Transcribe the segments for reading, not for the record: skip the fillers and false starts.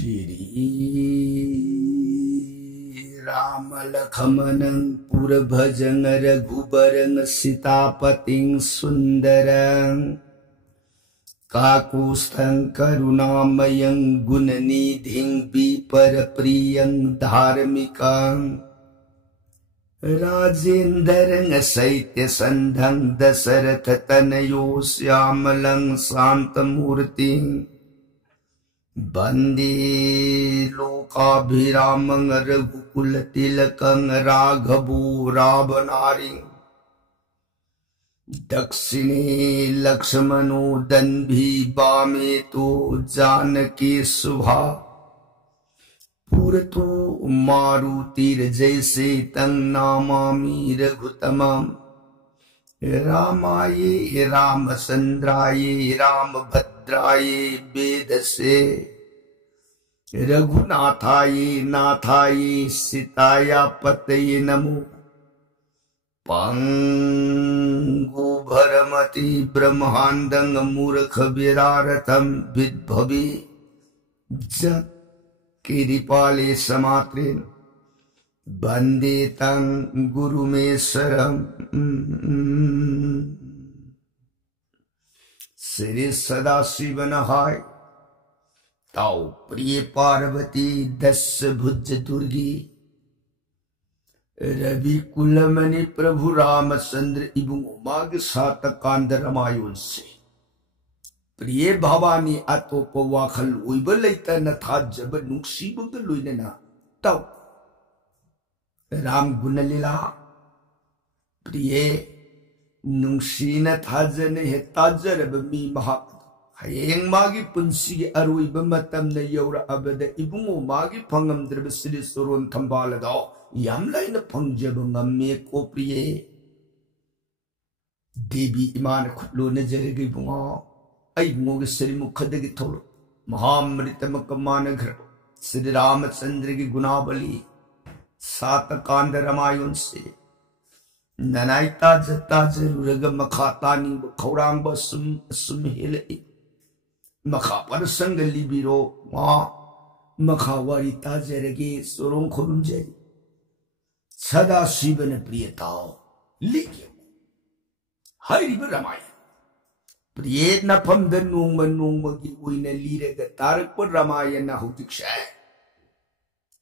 श्री राम लखमनं पुरभजं रघुबरं सीतापतिं सुंदरं काकुस्थं करुणामयं गुणनिधिं विपरप्रियं धार्मिकं राजेन्द्रं शैत्यसन्धं दशरथतनयो श्यामलं शान्तमूर्तिं वन्दे लोकाभिरामं रघुकुलतिलकं राघवो रावणारिं दक्षिणे लक्ष्मणो दन्भी वामे तो जानकी शुभा पुरतो मारुतिर्जैसे तं नमामि रघुतमं रामाय रामचन्द्राय रामभद्राय वेदसे रघुनाथाय नाथाय सीताय पतये नमो पंगुभरमति ब्रह्मांडं मूर्खविरारथं विद्भवे जत्कृपाले समात्रेण वन्दे तं गुरुमेश्वरम्। श्री सदाशिवनहाय ताऊ प्रिय पार्वती दस भुज दुर्गी रवि कुलमणि प्रभु रामचंद्र इबुं माग सात कांद रमायुन से प्रिय भवानी अतोप वाखल उइब लेतन था जब नुक्सीबग लुइनना ताऊ राम गुणलीला प्रिय नुंसीन थाजन हे ताजरब मी महाक हयेंग मागी पुंसी अरुइब मतम न यौरा अबद इबुंगो मागी फंगमद्रब श्री सुरोन थंबाल दाओ यामलाइन फंगजब ngmme को प्रिय देवी इमान खुलो नजरगी बुंगो आई बुंगो श्री मुखदगी थोलो महामृतम कमान घर श्री रामचंद्र की गुणावली सात कांड रामायण से ननाइता जता जरूरग मखातानी खौरांग सुम सुम हेले मखा पर संग लिबिरो मा मखा वारिता जरगे सोरों खुरुंजे सदा शिवन प्रियताओ लिखियो हरिब रामायण प्रिय नफम द नोंग की उइने लीरेग तारक पर रामायण हुजिक्शे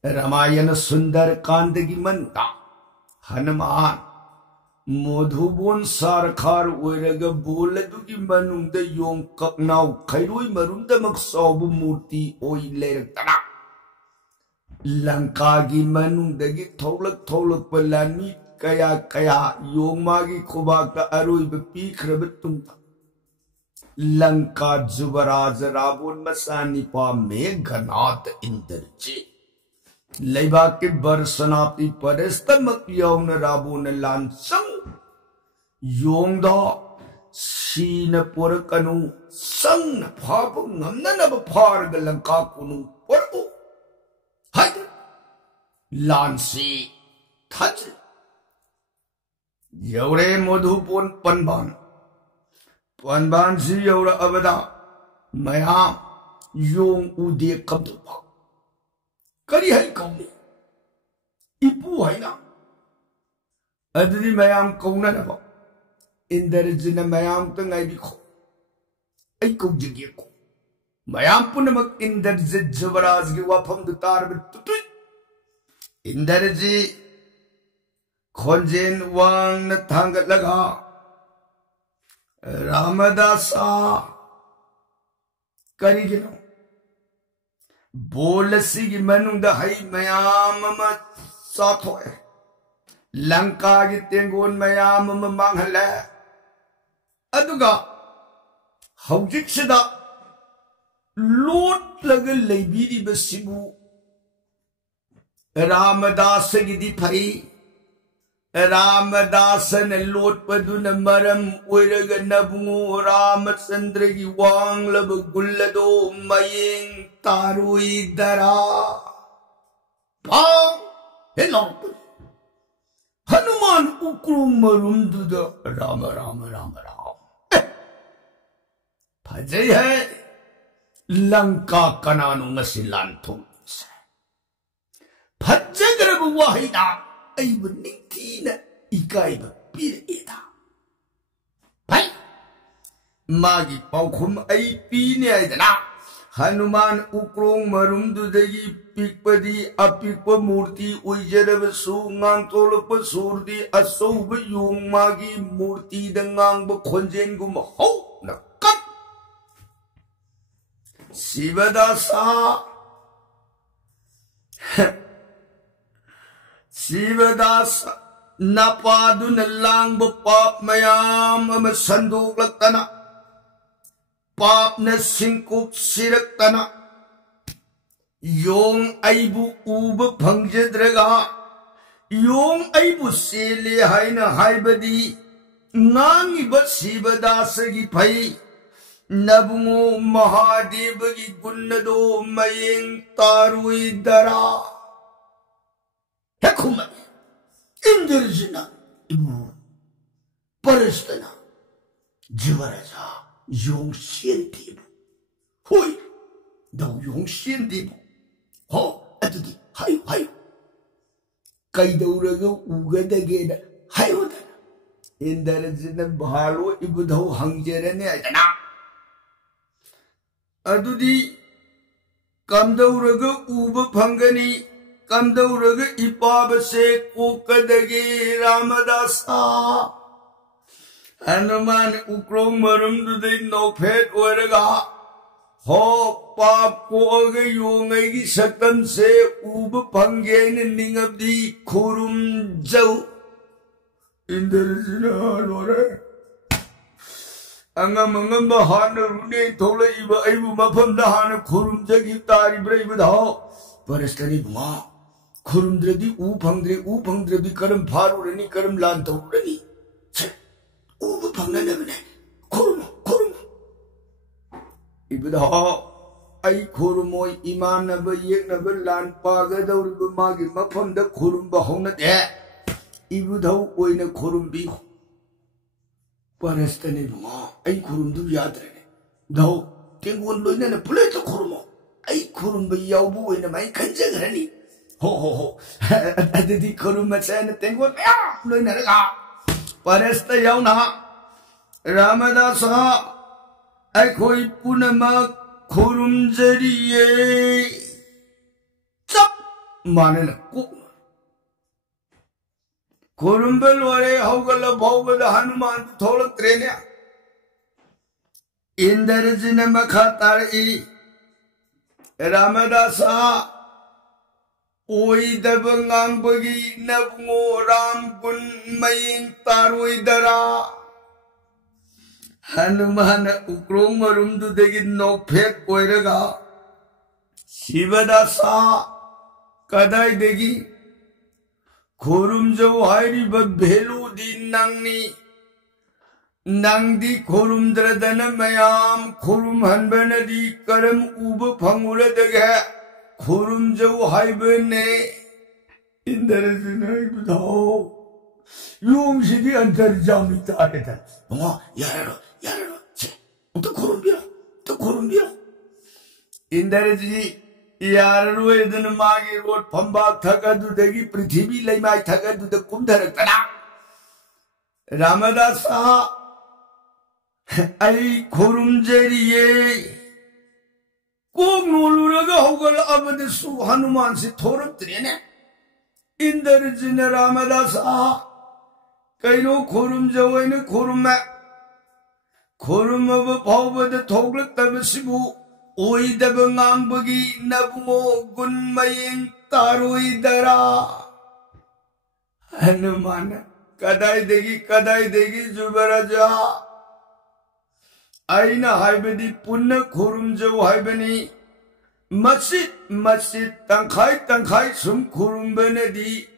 रामायण सुंदर कांड की मनता हनुमान मोधुबोन सारखार ओरग बोलदुगी मनुंग द यों ककनाउ खैरोई मरुंद मक्सौब मूर्ति ओई लेरक्तना लंका की मनुंग दगी थौलक पलानी कया कया यों मागी खुबा का अरुई बपी खरब तुमता लंका जुबराज रावण मसानी पा में घनात इंद्रजी लैबा के बरसनाती परस्तमक यौन रावण लांसंग योंगदा सीन पुरकनु संग फाप ngमननब फारग लंका कुनु परबो हद लांसी थज यौरे मधुपुन पनबान सी यौरा अबदा मया योंग उदे कब्दुपा करी है कौने इपू है ना अदरी मयाम कौना नबा इंद्रजिन मयाम तो ngay भी खो ऐ कौ जगे को मयाम पुनमक इंद्रजित जुबराज की वाफम दुतार में तुतुई इंद्रजी खोंजेन वांग न थांग लगा रामदासा करी गिनो बोलसी की मनुंग हई मयाम साथो है लंका की तेंगोन मयाम मांगले अदुगा हौजिक सिदा लोट लग लेबीरी बसिबु रामदास की दी फई रामदासन लोट पदुन मरम ओरग नबुओ रामचंद्र की वांगलब गुल्लदो मयें तारुई दरा पां हेलो हनुमान उक्रुम मरुंदुद राम राम राम राम फजय है లంకా కణాను ngasilanthumse ꯐꯖꯈ꯭ꯔꯕ ꯋꯥꯍꯩꯗ ꯑꯩꯕꯨ ꯅꯤꯡꯊꯤꯅ ꯏꯀꯥꯏꯕ ꯄꯤꯔꯛꯑꯦꯗ ꯐꯩ ꯃꯥꯒꯤ ꯄꯥꯎꯈꯨꯝ ꯑꯩ ꯄꯤꯅꯤ ꯍꯥꯏꯗꯅ ꯍꯅꯨꯃꯥꯟ ꯎꯀ꯭ꯔꯣꯡ ꯃꯔꯨꯝꯗꯨꯗꯒꯤ ꯄꯤꯛꯄꯗꯤ ꯑꯄꯤꯛꯄ ꯃꯨꯔꯇꯤ ꯑꯣꯏꯖꯔꯕꯁꯨ ꯉꯥꯡꯊꯣꯛꯂꯛꯄ ꯁꯨꯔꯗꯤ ꯑꯆꯧꯕ ꯌꯣꯡ ꯃꯥꯒꯤ ꯃꯨꯔꯇꯤꯗ ꯉꯥꯡꯕ ꯈꯣꯟꯖꯦꯜꯒꯨꯝꯕ ꯍꯧꯅ cut ꯁꯤꯕꯗꯥꯁꯥ Sivadasa napaduna langba pap mayam ama sanduklaktana pap na singkup siraktana yong aibu uba phangjadraga yong aibu sele haina haibadi ngangiba Sivadasa gi phai nabungo Mahadeva gi gunnado mayeng tarui dara Hekuman, Indrajina, Ibu, Parastana, Jivaraja, Yong Shintibu. Hui, thou Yong Shintibu. Ho, Atudi, Hayo. Kaidauraga Ugadageda, Hayodana. Indrajina Bahalo, Ibudho Hangjerane Adana. Adudi, Kamdauraga Uba Pangani. Kamdauraga ipabase kokadagi Ramadasa Hanuman ukrong marumduday nophet oraga ho pap ko aga yongay saktan se uba pangyan ningabdi kurum jaw Indrajina lore angam bahana rune thola iba aibu mafam dahana kurum jagi tari braibu dao Parastani bunga Kurumdradi upangdradi karam farurani karam lantawurani ubu panganabne kurumo ibada ai kurumoy imanaba yeknaba lan pagadawriba magi mafamda kurumba honade ibudhaw oina kurumbi Parastani bunga ai kurumdu yadrane daw tengon loinana puleta kurumo ai kurumba yawbu oina mai kanjagrani Ho, adadi kurumba sana tengon loinaraga Parasta yawna Ramadasa ai koi punamak kurumjariye Chap manana kuk kurumba lore hawgala bhawgala Hanuman tholak trene Indrajina makhatari Ramadasa Oidaba ngangbagi nabungo ramgun maying taroidara Hanumana ukrong marumdudagi nophet oiraga Sivadasa kadaidagi Kurumjaw hairiba bhelu di nangni Nangdi kurumdradana mayam kurum hanbanadi karam uba phanguradaga Kurumjaw haibane Indrajina ibudhaw Yung sidi antarjami taareta Bunga yararo che Uta kurumbira Indraji yararo edana magi rot phambak thakadudagi prithibi laimai thakaduda kumdharaktana Ramadasa ai kurumjariye Kog noluraga hawgala abadasu Hanuman se thorap trene Indrajina Ramadasa kaino kurumjawaina kurumma kurumaba bhavada thoglak tabasibu oidaba ngangbagi nabungo gunmayeng taroidara Hanuman kadai degi Juvaraja Aina haibadi punna kurumjaw haibani Masit tangkai sum kurumbanadi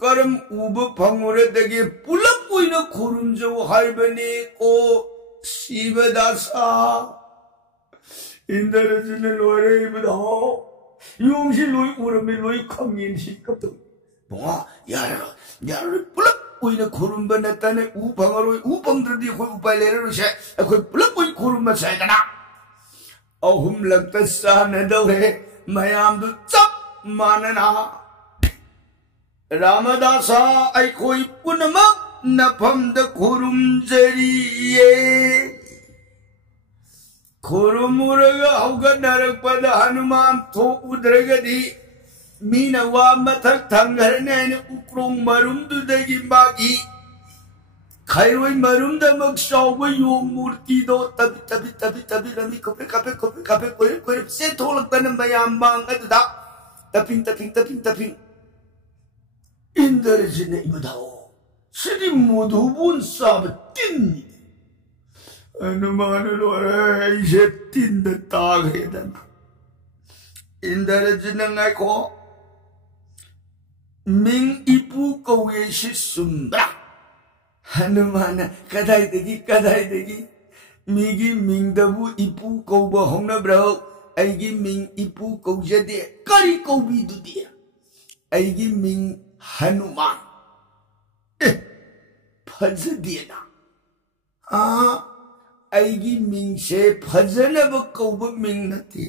Karam uba panguradagi pulak uina kurumjaw haibani ko Sivadasa Indrajina lore ibudhaw Yongsi loi urami loi kangin sikapto Bunga yararo pulak Uina kurumba natane upangaro upangdradi khoi upai lera rushe khoi pulak koi kurumba saidana अहुमलक्ता सानदौरे मयाम दु चप मानना रामदासा अखोई पुनमक नफम the खुरुमजरिये खुरुमुरग हौगनरकपद Hanuman थोकुद्रगदि Meena वा मथक थंगरने उक्रोंग मरुमदुदगी मागी खैरोई मरुमदमक साउब Yong मूर्ति दो तबि rummy कपे कोई से थोलकतन मयाम मांगदुदा तपिंग इंद्रजिने इबदाओ श्री मधुबुन साब तिन हनुमान लोरे इसे तिन तागेदन इंद्रजिने ngako मिंग इपू कौए सुम्ब्रा हनुमान कदाई देगी मीगी मिंग दबु इपू कौब होंनब्रो ऐगी मिंग इपू कौजदे करी कौबी दुदी ऐगी मिंग हनुमान फजदेना ऐगी मिंग से फजनब कौब मिंग नथी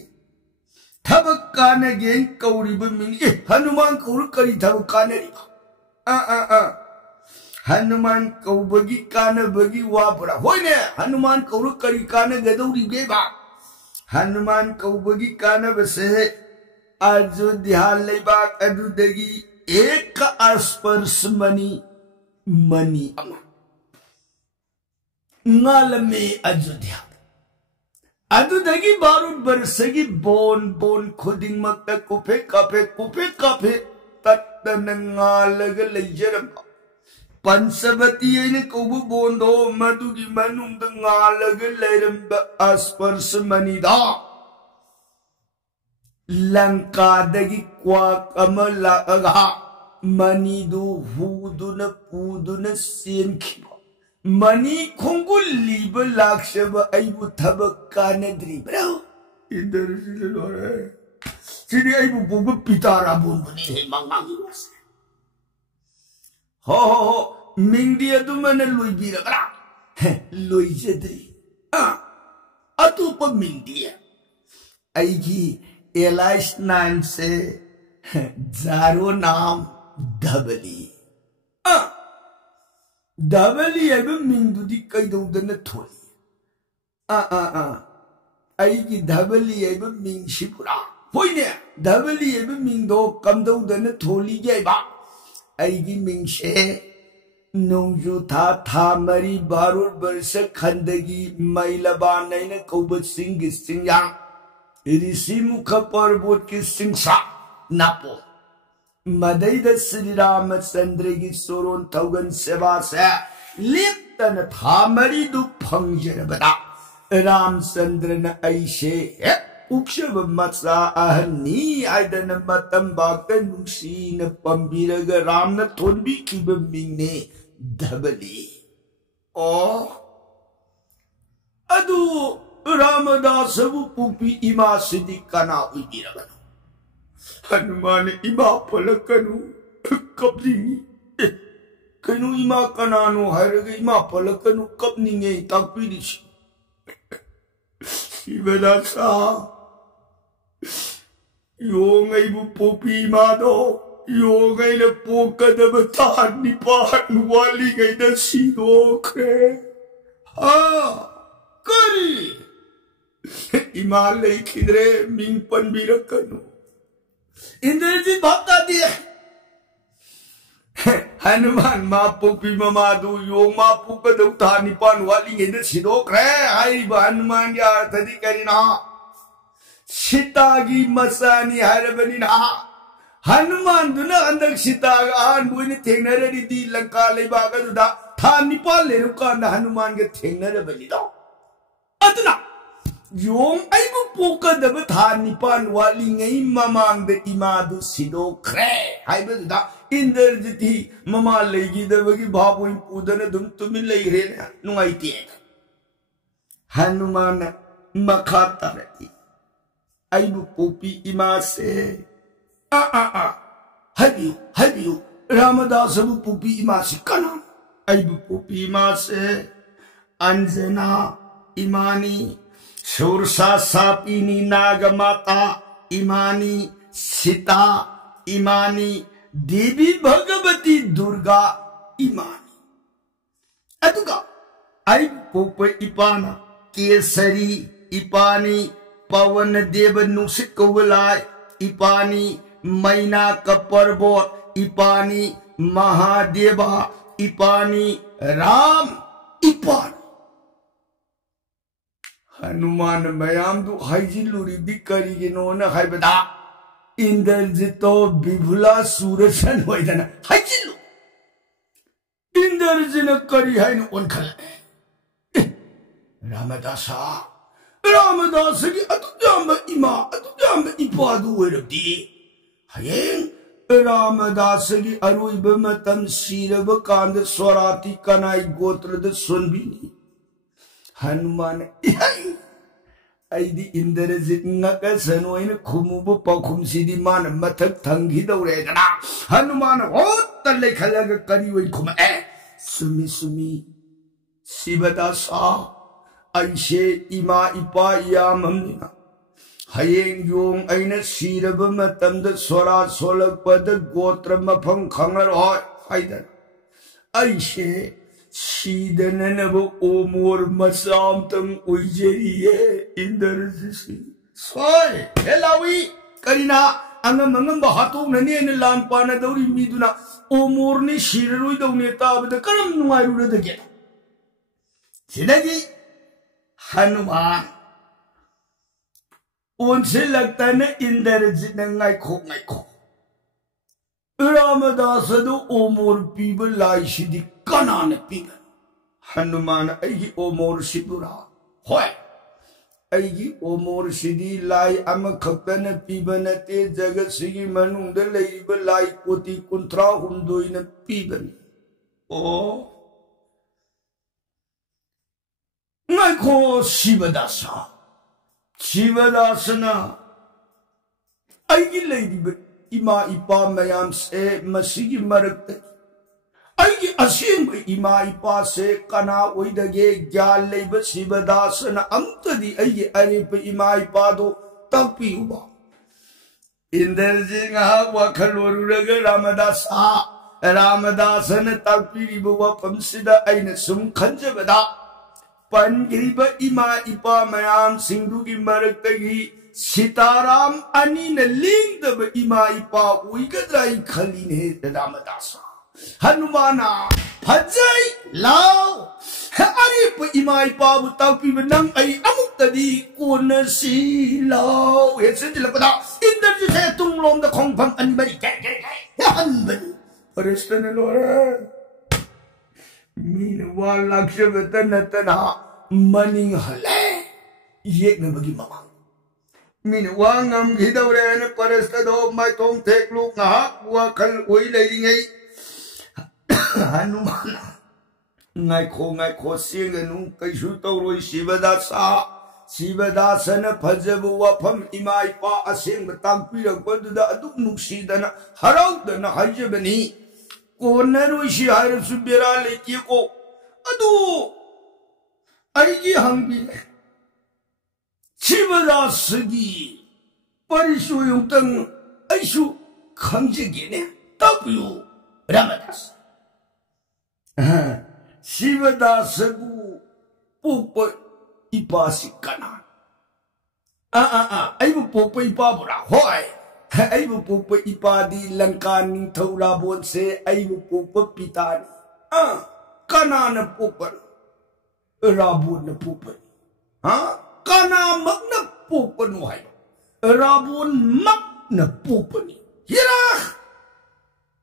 थबक कानगे कौरिब मिंग हनुमान कौर करी थबक कानरिबा हनुमान कौबगी कानबगी वापरा होइने हनुमान कौर करी कानगदौरिबेबा हनुमान कौबगी कानबसे अयोध्या लेबाक अदुदगी एक स्पर्श मनी अमा ngalame Ayodhya adudagi barut bersegi bon khuding makta kupe kape tattana ngalaga lejeram pansabati ini kubu bondo madugi manung da ngalaga leram ba asparsh manida lanka dagi kwak amala aga manidu huduna puduna senkhiba मनी खुंगुल लीब लाक्षब आइबु थबक कानद्री ब्रो इंद्रजिले लोरे सिरी आइबु बोब पितारा बोन बने हे मांगी बस हो मिंगदी अदुमन लुइबीरा ब्रा लुइजद्री अतुप मिंगदी आइगी एलाइस नाम से जारो नाम धबली धबली मिंगदुदी कैदौदन थोली आइगी धबली मिंगसिपुरा होइने धबली मिंगदो कमदौदन थोली गेबा आइगी मिंगसे नोंजु था मरी बारुर बरस खंदगी मैलबा नैन कौब सिंह सिंह ऋषि मुख पर्वत की सिंसा नापो मदैद श्री रामचंद्र की सोरोन थौगन सेवा से लिप्तन था मरी दु फंगजरबदा रामचंद्र न ऐसे उक्षब मत्सा अहनी आयदन मतम बाक नुसीन पंबीरग राम न थोनबी किब मिंगने धबली ओ अदु रामदास पुपी इमा सिद्धि कना उबिरबन हनुमान इमा पलकनु कपलिंगी कनु इमा कनानु हरगे इमा पलकनु कपनिंगे ताकपीरिसी इबदासा योंगैबु पोपी मादो योंगैले पोकदब तानि पान वाली गैदा सीदोखे करी इमालय खिदरे मिंगपन बिरकनु इंद्रजित भक्ता दिए हनुमान मापुपी ममादु योग मापु कदौता निपान वाली गेद सिदोक्रे हाइब हनुमान या अर्थदि करिना सीतागी मसानी हरबनिना हनुमान दुना अंदक सीतागा आन बुनि थेंगनरदि दी लंका लेबागदुदा था निपान लेरुकान हनुमान के थेंगनरबनिदा अदना यों आइबु पोकदब था निपान वाली ngei mamang de imadu sidokre haibada इंद्रजिति ममा लेगी दबगी भाबोई पुदन दुम तुमिन लेरे नुंगाइते हनुमान मखा तरती आइबु पोपी इमा से हबियो रामदास बु पोपी इमा से कना आइबु पोपी इमा से Anjana इमानी Sursa sapini nagamata imani sita imani Devi Bhagavati Durga imani. Aduga ai popa ipana kesari ipani pawan deva nusit kawalai ipani maina kaparbo ipani mahadeva ipani ram ipani. Hanuman mayamdu haijiluri dikari ginona haibada Indrajito bibula surajan waidana haijilu Indrajina kari hainu onkala Ramadasa ki atujamba ima atujamba ipadu werabdi hayeng Ramadasa ki aruiba matam siraba kanda swarati kanai gotrada sunbini Hanuman ihai Aidi Indrajit ngaka sanoin khumubu pakhum sidi man mathak thangi daure dana Hanuman hotta lekhalaga kari wai khuma sumi sumi sibadasa aishe ima ipa yamamnina hayeng yong aina siraba matamda swara solakpada gotra mafam khangaroi haidana aishe Sidananabu umur masam tang ujeriye Indrajisi. Soy, helawi karina angam bahatung nani ane lan pana dauri miduna umur ni shirui daune tabada karam nuairu dage. Sidagi Hanuman unse lagta na Indrajit na ngai ko. Ramadasadu umur piba lai shidi kanane piga Hanuman aigi umur shidura hoy aigi umur shidi lai ama khaktana piba nate jagat sigi manungda leiba lai koti kuntra hundoina pibani o ngai ko Shivadasana aigi leiba Ima ipa mayam se masigi marakta Aigi asim ima ipa se kana oidage gyal leiba Shivadasana amtadi aigi aripa ima ipa do takpi uba Indrajit nga wakhaloruraga Ramadasana takpi riba wapamsida aina sum khanjabada Pangiriba ima ipa mayam singdugi maraktagi Sitaram ani na lingdaba ima ipa uigadrai khalin he Ramadasa Hanumana Hajai lao Aripa ima ipa butapi benang ay amuktadi kuna si lao Hesenjilapata Indrajit saya tunglom da kongpang animali Hanban Paresta na lora Minawa lakshabatan na tanha Maning hale Yek na bagi mamang Minwangam Hidawren Parastado my tong take look na wakal wailing Hanuman Ngai ko sing and Kaishuto Shivadasana Pajabu wapam imai pa asing batangpi ang pwede aduk nuksidana haraw na hajabani Konaru si harap subira leki ko adu ay hangbi Shivadasagi Parishu yung tang aishu kamjigine tapuyo Ramadas Shivadasagu pupo ipasi kanan ay pupo ipabura hoy ay pupo ipadi langkaning taurabon se ay pupo pitani kanan na pupo rabon na pupo kana mak na pupo nuhay rabon mak na pupo ni hirah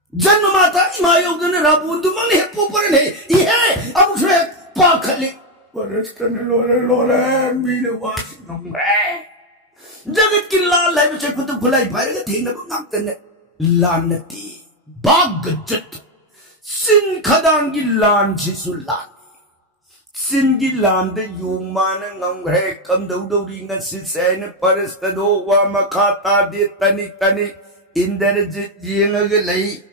Janma mata imayaw na rabon dumang ni pupo rin ihe ang srek pakalik Parasta na lora minawasi nung Jagat kilalay mo siya kutong kulay Parang tingnan mo ngakta na lanati Bagajat Sin kadang gilan si sulan Sin gilan da yung manang ang rekam daw ringan si Sena Parasta do wa makata di tani Indrajit yung agalay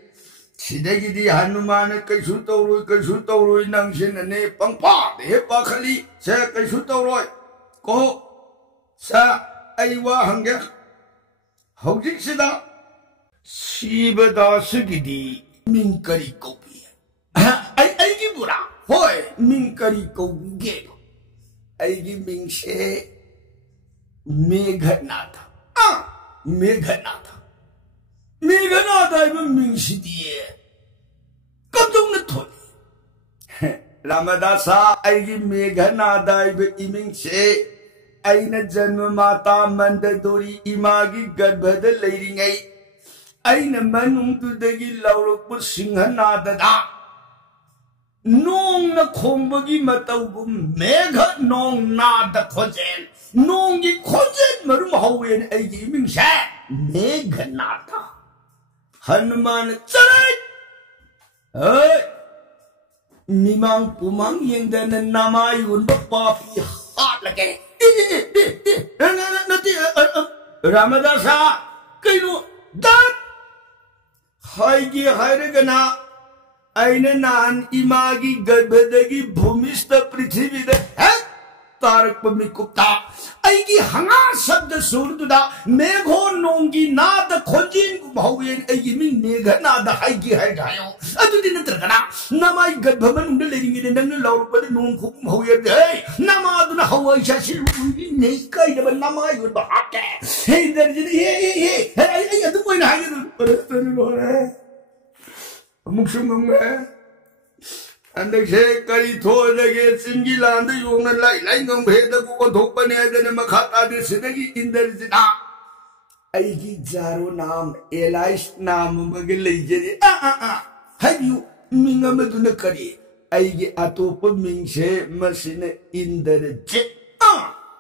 Sidagi di Hanuman kaisutawroy nang sinane pangpa dehe pakali sa kaisutawroy ko सा अइवा हंगे हौजिक सिदा शिवदासगिदी मिंकरी copy आई की बुरा होय मिंकरी कोगे आई की मिंगशे मेघनाथ मेघनाथ मेघनाथ आइब मिंगसिदिए कबदौन थोली रामदासा आई मेघनाथ आइब इमिंगशे आइना जन्म माता मंददोरी इमागी गर्भद लेरिंगै आइना मनुंगदुदगी लौरकप सिंहनाददा नोंग न खोंबगी मतौगुम मेघ नोंग नाद खोजेन नोंगी खोजेन मरुम हौवेन आइगी इमिंगशे मेघनाथ हनुमान चलै मिमांग पुमांग येंगदन नामायुन पापी हाथ लगे रामदासा कईनो दत हाइगी हाइरगना आइने नान इमागी गर्भदगी भूमिस्थ पृथ्वी दे तारक मिकुप्ता आइगी हंगा शब्द सुरदुदा मेघो नोंगी नाद खोजिन भावेन आइगी मिंग मेघनाद हाइगी हाइगायो अदुदि नत्रगना नमाई गर्भमन उंड लेरिंगी नंग लौरपद नोंग खुम भावे दे नमादुना हवाई शासिल ने काइदब नमाई उद हाके हे दर्जन हे आई अदु कोइना हाइगे परस्तन लोरे मुक्षुंगम अंदे करी थोड़े सिंगी लांद योंग लाई लाई गंग भेद को धोपने दने मखाता दे सिदगी इंद्रजिता आइगी जारो नाम एलाइस नाम मगे लेजरे हायु मिंगम दुन करी आइगी अतोप मिंगसे मसिने इंद्रजित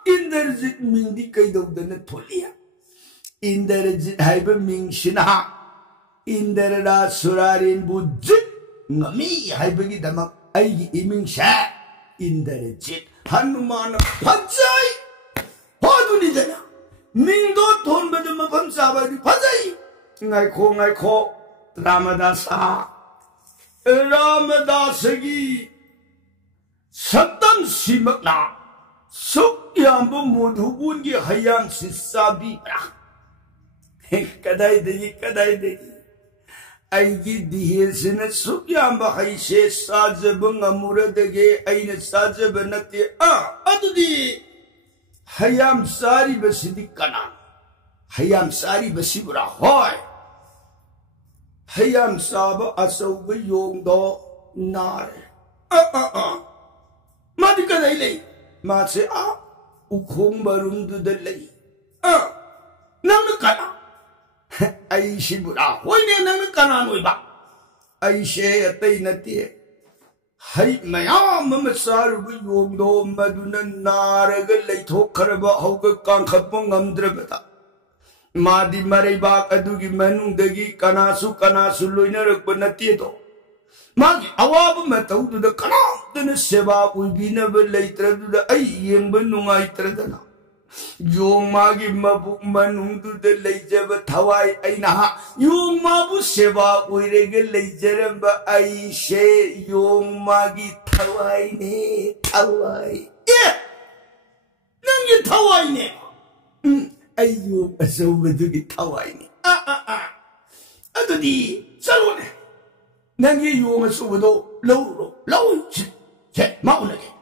इंद्रजित मिंगदी कैदौदने थोलिया इंद्रजित हाइब मिंगसिना इंद्ररा सुरारिन बुजित ngami haibagi damak aigi iming sha indarjit hanuman phajai hoduni dana mingdo thon badam pham sabadi phajai ngai kho ramadasa ramadasagi satam simakna sukyam bu mudhubun gi hayam sisabi kadai degi आइगी दिहेसिन सुक्याम बहाइसे साजब ngमुरदगे आइने साजब नते अदुदी हयाम सारी बसिदि कना हयाम सारी बसिबुरा होय हयाम साब असौब योंगदो नारे मादि कदai ले मासे उखोंग बरुंदुद ले नंग कना आई शिबुरा होइने नंग कनान ओइबा आई शे अतै नते हई मयाम मसारुब योंगदो मदुन नारग लैथोखरबा हौग कांखप ngमद्रबता मादि मरैबा अदुगी मनुंगदगी कनासु लोइनरक नते तो मागी अवाब मतौदुद कनादन सेवा उइबिनब लैत्रदुद आई येंब नुंगाइत्रदना योंग मागी मबुक मनुंगदुद लैजब थवाई आइना योंग माबु सेवा उइरेगे लैजरब आइशे योंग मागी थवाई ने थवाई नंगी थवाई ने अयो असौबदुगी थवाई ने अदुदी चलोने नंगी योंग असौबदो लौ छे माउनगे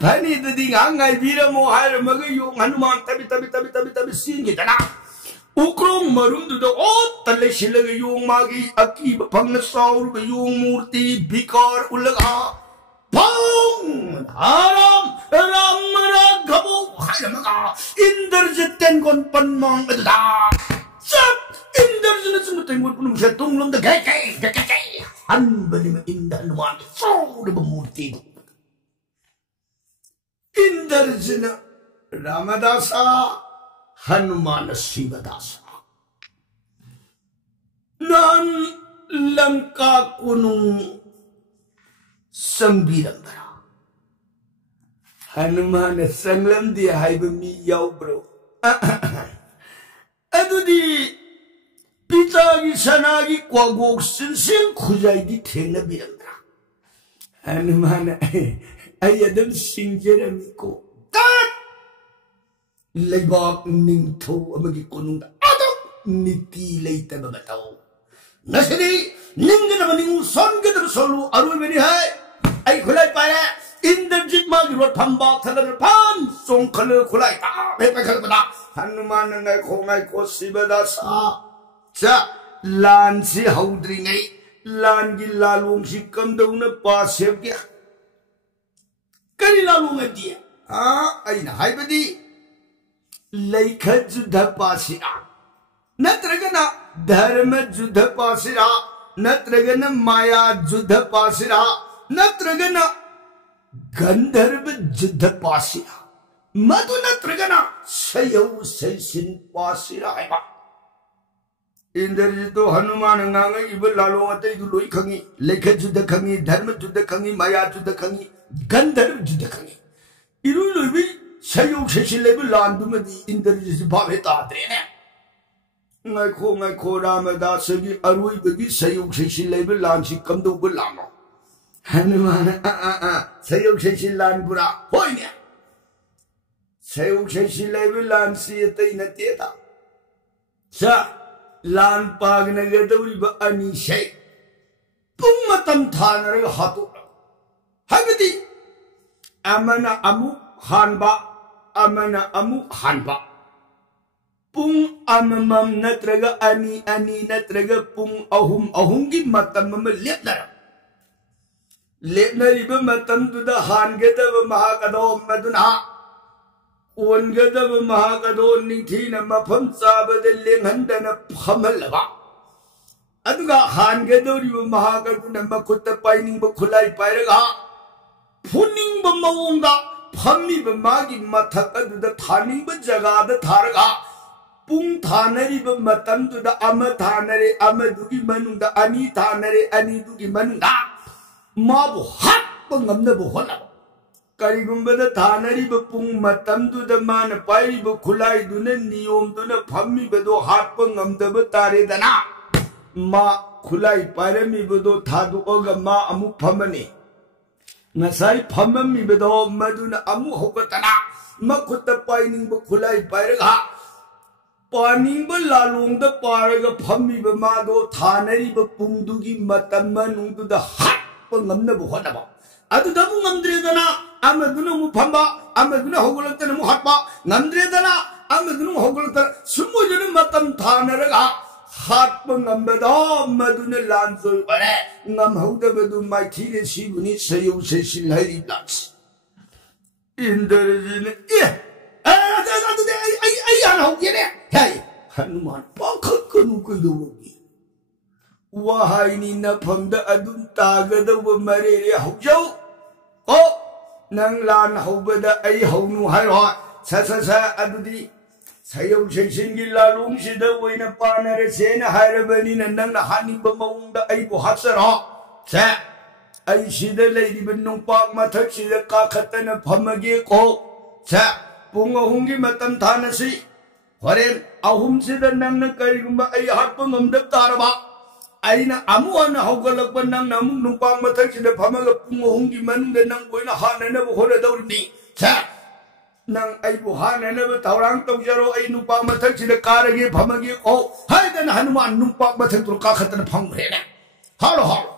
funny ददी ngai biramo hair maga yung hanuman tabi singi dana ukrong marum du do talle silag yung magi aki phang saur ba yung murti bikar ulaga phang haram ragabu hair maga indarjiten kon panmang adda sap indarjiten sumuteng gon punum setung lom da gai han bali ma indan wan saur ba murti इंद्रजिन रामदासा हनुमान शिवदासा नान लंका कुनु संबीरंबरा हनुमान संगलम दि HYBE मी याउब्रो अदुदी पितागी सनागी क्वागोक सिंसिन खुजाइदी थेंग बिरंबरा हनुमान आई अदम सिंजरमी को लेबाक निंथौ अमगी कोनुंग आदम नीति लेतब बताओ नसदी निंगन मनिंग सोनगदब सोलु अरुबेनी है आई खुलाई पारे इंद्रजित मागी रोड फंबा थलर फान सोंखल खुलाई ता बेपखल बदा हनुमान नंगाई खोंगाई को सिबदा सा चा लान से हौद्री नई लान की लालूंग सी कमदौन पासेब क्या करी लालूंग दिए अइना हाइबदी लैख जुद्ध पासिरा नत्रगना धर्म जुद्ध पासिरा नत्रगना माया जुद्ध पासिरा नत्रगना गंधर्व जुद्ध पासिरा मधु नत्रगना सयौ सैसिन पासिरा है इंद्रजित हनुमान ngang इब लालो अतै दु लोई खंगी लेख जुद्ध खंगी धर्म जुद्ध खंगी माया जुद्ध खंगी गंधर्व जुद्ध खंगी इरु लोई सयौ सैसिन लेब लांदुमदी इंद्रजित भावे ताद्रेने ngai ko रामदास की अरुई बगी सयौ सैसिन लेब लांसी कमदौ ब लामो हनुमान सयौ सैसिन लान बुरा होइने सयौ सैसिन लेब लांसी अतै नतेता सा लान पागनगदौरिब अनि सै पुंग मतम थानरग हातु हाइबदी अमना अमु हानबा अमना अमु हानबा पुंग अममम नत्रग अनि अनि नत्रग पुंग अहुम अहुंगी मतम म लेपनरिब मतम दुदा हानगदब महाकदोम मदुना ओनगदब महाकदो निथीन मफम चाबद लेंहंदन फमलबा अदुगा हानगदोरिब महाकदुन मखुत पाइनिंग खुलाई पाइरगा फुनिंग मवोंगा फम्मीब मागी मथक अदुदा थानिंग जगाद थारगा पुंग थानरिब मतम दुदा अम थानरे अमदुगी मनुंदा अनि थानरे अनि दुगी मनुंदा माबु हप ngамनबो होना करिगुंबद थानरिब पुंग मतम दुदा मान पाइरिब खुलाई दुन नियम दुन फम्मीबदो हाप ngамदब तारेदना मा खुलाई पाइरमीबदो थादुओगा मा अमु फमनी ngasai फममीबदो मदुन Amu होगतना मखुत pining खुलाई पाइरगा पानिंग Lalung the पारग फम्मीब मादो थानरिब पुंगदुगी मतम मनुंगदुद हाप ngамनब होनबा अदुदबु ngамद्रेदना अमदुन मु फम्बा अमदुन होगलतन मु हापा ngамद्रेदना अमदुन होगलतन सुमुजुन मतम थानरगा हाप ngамबदा मदुन लानजोय बरे ngамहौदबदु माइथिरे सिबुनि सयौ सैसिन हाइरि प्लास इंद्रजिन आई आना होगेने हे हनुमान पाखकनु कइदोबगी वहाइनी नफमद अदुन तागदब मरेरे हौजौ ओ नंग लान हौबद आई हौनु हाइरो स अदुदी सयौ सैसिनगी लालुंगसिद ओइना पानरसेन हाइरबनी नंग हानिब मौंद आइबो हासरो से आई सिद लेरिब नुंपाक मथकसिद काखतन फमगे को से पुंग अहुंगी मतम थानसी होरेन अहुमसिद नंग करिगुंबा आई हाप ngамदब तारबा आइना अमुअन हौगलक नंग नमुंग नुंपाक मथकसिद फमग पुंग अहुंगी मनुंग नंग ओइना हाननब होरदौरनी से नंग आइबु हाननब तौरांग तौजरो आई नुंपाक मथकसिद कारगे फमगे ओ हाइदन हनुमान नुंपाक मथक काखतन फंगरेने हालो हालो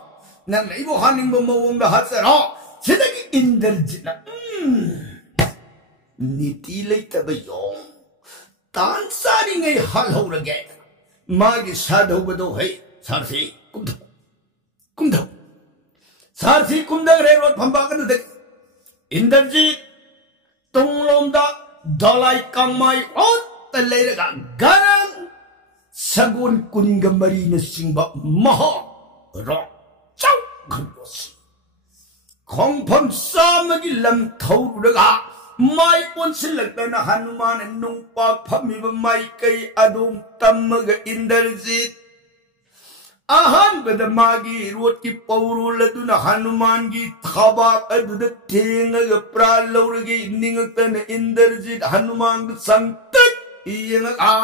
नंग आइबु हानिंग मवंग हासरो सिदगी इंद्रजित नीति लेतब यों तान सारिंगै हालहौरगे मागी साधौबदो है सारथी कुमधौ सारथी कुमधग्रे रोड फंबागदे इंद्रजित तुंगलोमदा दलाई कांगमाई ओत लेरगा गरं सगुन कुंग मरीन सिंबा महा रो चौ घनोसी खोंफम सामगी लम थौरगा माई ओनसिलकना हनुमान नुंपाक फमीब माई कई अदुम तमग इंद्रजित आहान बद मागी रोड की पौरुलदुन हनुमान की थाबाक अदुद थेंगग प्रालौरगी निंगतन इंद्रजित हनुमान संतक इयंगा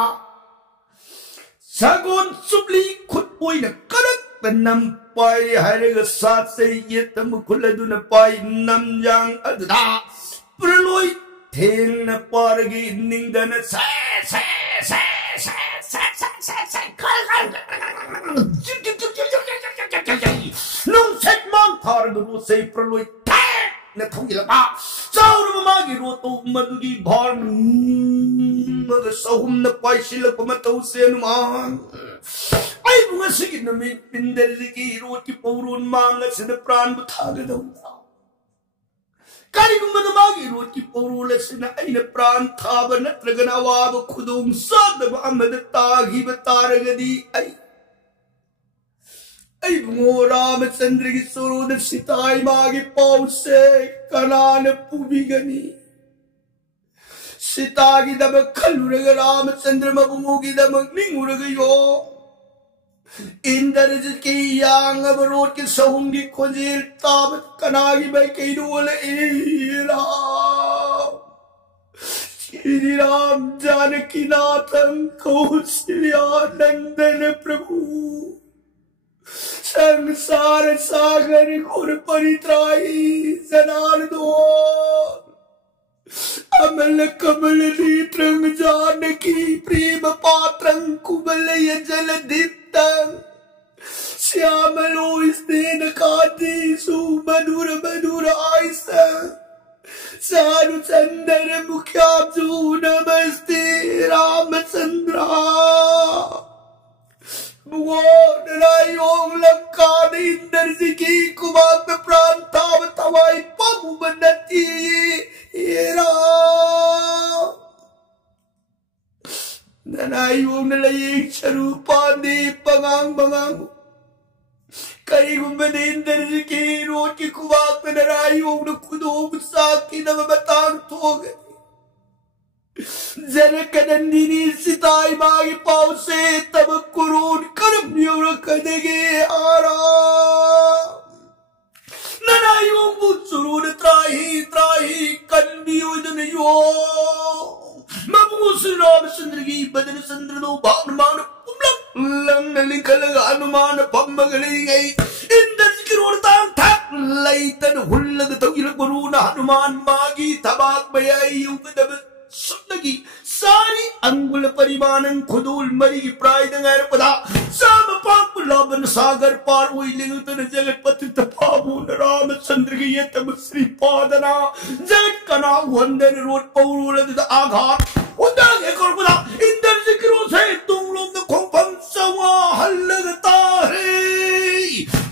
सगोन सुबली खुद ओइन करक नम पाई हरग सात से ये तम खुलदुन पाई नमजांग अदुदा प्रलोई ꯊꯦꯡꯅ ꯄꯥꯔꯒꯤ ꯅꯤꯡꯗꯅ ꯅꯨꯡꯁꯤꯠ ꯃꯥꯡ ꯊꯥꯔꯒ ꯔꯣꯠꯁꯩ ꯄ꯭ꯔꯂꯣꯏ ꯊꯦꯡꯅ ꯊꯧꯖꯤꯜꯂꯛꯄ ꯆꯥꯎꯔꯕ ꯃꯥꯒꯤ ꯔꯣꯠꯇꯣ ꯃꯗꯨꯒꯤ ꯚꯥꯔ ꯁꯍꯨꯝꯅ ꯄꯥꯏꯁꯤꯜꯂꯛꯄ ꯃꯇꯧꯁꯦ ꯍꯅꯨꯃꯥꯟ ꯑꯩꯕꯨ ꯉꯁꯤꯒꯤ ꯅꯨꯃꯤꯠ ꯏꯟꯗ꯭ꯔꯖꯤꯠꯀꯤ ꯔꯣꯠꯀꯤ ꯄꯧꯔꯣꯟ ꯃꯥꯡ ꯑꯁꯤꯗ ꯄ꯭ꯔꯥꯟꯕꯨ ꯊꯥꯒꯗꯧꯕ ꯀꯔꯤꯒꯨꯝꯕꯗ ꯃꯥꯒꯤ ꯔꯣꯠꯀꯤ ꯄꯧꯔꯣꯜ ꯑꯁꯤꯅ ꯑꯩꯅ ꯄ꯭ꯔꯥꯟ ꯊꯥꯕ ꯅꯠꯇ꯭ꯔꯒꯅ ꯑꯋꯥꯕ ꯈꯨꯗꯣꯡ ꯆꯥꯗꯕ ꯑꯃꯗ ꯇꯥꯈꯤꯕ ꯇꯥꯔꯒꯗꯤ ꯑꯩꯕꯨꯡꯉꯣ ꯔꯥꯃꯆꯟꯗ꯭ꯔꯒꯤ ꯆꯣꯔꯣꯗ ꯁꯤꯇꯥꯏ ꯃꯥꯒꯤ ꯄꯥꯎꯁꯦ ꯀꯅꯥꯅ ꯄꯨꯕꯤꯒꯅꯤ सीतागीदमक खलुरगा रामचंद्र मबुंगोगीदमक निंगुरगयो इंद्रजित की यांग रोड के सहुंगी खोजेल ताबत कनागी बाई कैदोले श्री राम जानकी नाथं कौशल्या नंदन प्रभु संसार सागर घोर परित्राही जनार्दन अमल कमल नेत्रं जानकी प्रेम पात्रं कुमलय जल दीप्तं श्यामलो स्नेह कांति सुमधुर मधुर आयस सारु चंदन मुख्याब्जो नमस्ते रामचंद्र नारायण लंका इंद्रजित की कुमार प्रांताव तवाई पमुबनती नारायण लयेक स्वरूपादि पगांग बगांग कई गुम्बद इंद्रजित की रोज की कुमार नारायण खुदों साकी नव बतांग थोगे जनक नंदिनी सिताई मागी पाव से तब कुरोन कर्म योर कदेगे आरा ननायो मुचुरुन त्राही त्राही कन्नियो दनयो मबुस रामचंद्र की बदन चंद्र दो भानुमान पुमलम लंग लिखल हनुमान पम्मगली गई इंद्र की रोड़तां थक लैतन हुल्लग तगिल गुरुन हनुमान मागी तबाक बयाई उगदब सुनगी सारी अंगुल परिमाणं खुदूल मरी प्राय दंगर पदा साम पाप लाबन सागर पार हुई लिंगतन जगत पति तपाबु रामचंद्र की ये तब श्री पादना जगत कना वंदन रोड पौरुल द आघात उदाग एक और पदा इंद्र जिक्रो से तुम लोग न खोपम सवा हल्लगता है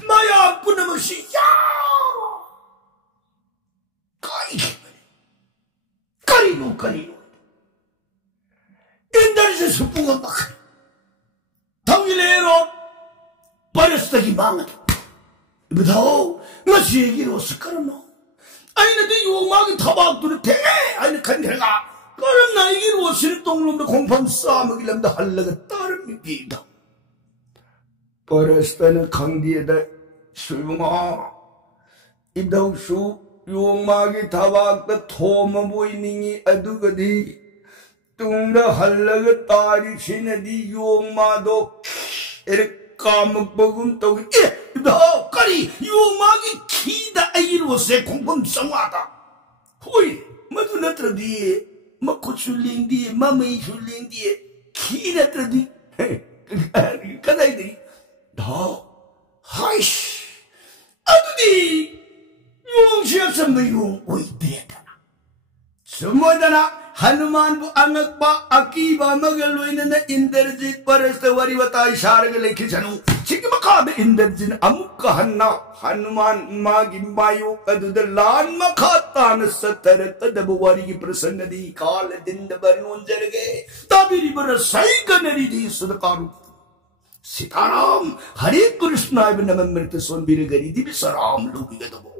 माया पुनमशिया करीनो इंद्र से सुपुंगा मख थंगिले रो परिस्थिति मांगत बताओ मसीगी रोस करनो आइने दी योमागी थबाक तुन थे आइने खंडगा करम नाइगी रोसिन तोंगलुम द खोंफम सामगी लमद हल्लग तारमी पीदा परिस्थिति खंगदिए द सुयुंगा इदौसु योमागी थबाक द थोम बोइनिंगी अदुगदी तुंगा हल्लग तारी सिनदी योमादो कामक बगुम तो करी योमागी खीदा अयिरो से खोंपम संवादा हुई मधु नत्रदी मकुचु लिंदी ममईसु लिंदी खी नत्रदी कदाई दी धा हाइश अदुदी योंशिया संबयों ओई देदना सुमोदना हनुमान बु अंगकबा अकीबा मगलोइनन इंद्रजित परस्त वरिवता इशारग लेखि जनु चिकमखाद इंद्रजित अमुक हन्ना हनुमान मागी मायो कदुद लान मखातान सतर तदब वरि प्रसन्नदी काल दिंद बरनोन जरगे ताबिरी बर सई कनरी दी सुदकारू सीताराम हरे कृष्णाय नमः मृत सोन बिरगरी दिवि सराम लोगी गदबो